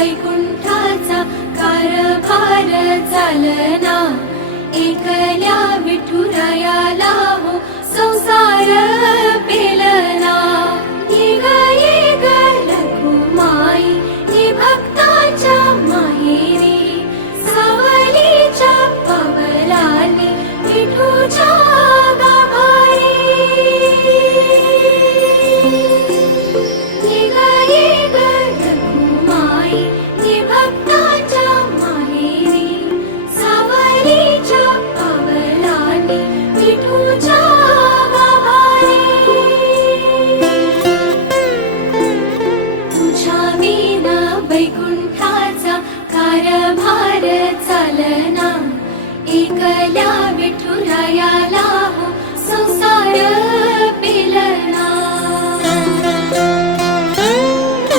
वैकुंठाचा कारभार चालना, एकल्या विठुरायाला हो संसार पेलना। ये ग रखुमाई ये भक्ताच्या माहेरी, सावलीच्या पावलाने विठूच्या गाभारी। ये ग रखुमाई ये भक्ताच्या माहेरी, सावलीच्या पावलाने विठूच्या गाभारी। तुझ्या विना वैकुंठाचा कारभार चालना, एकल्या विठुरायाला हो संसार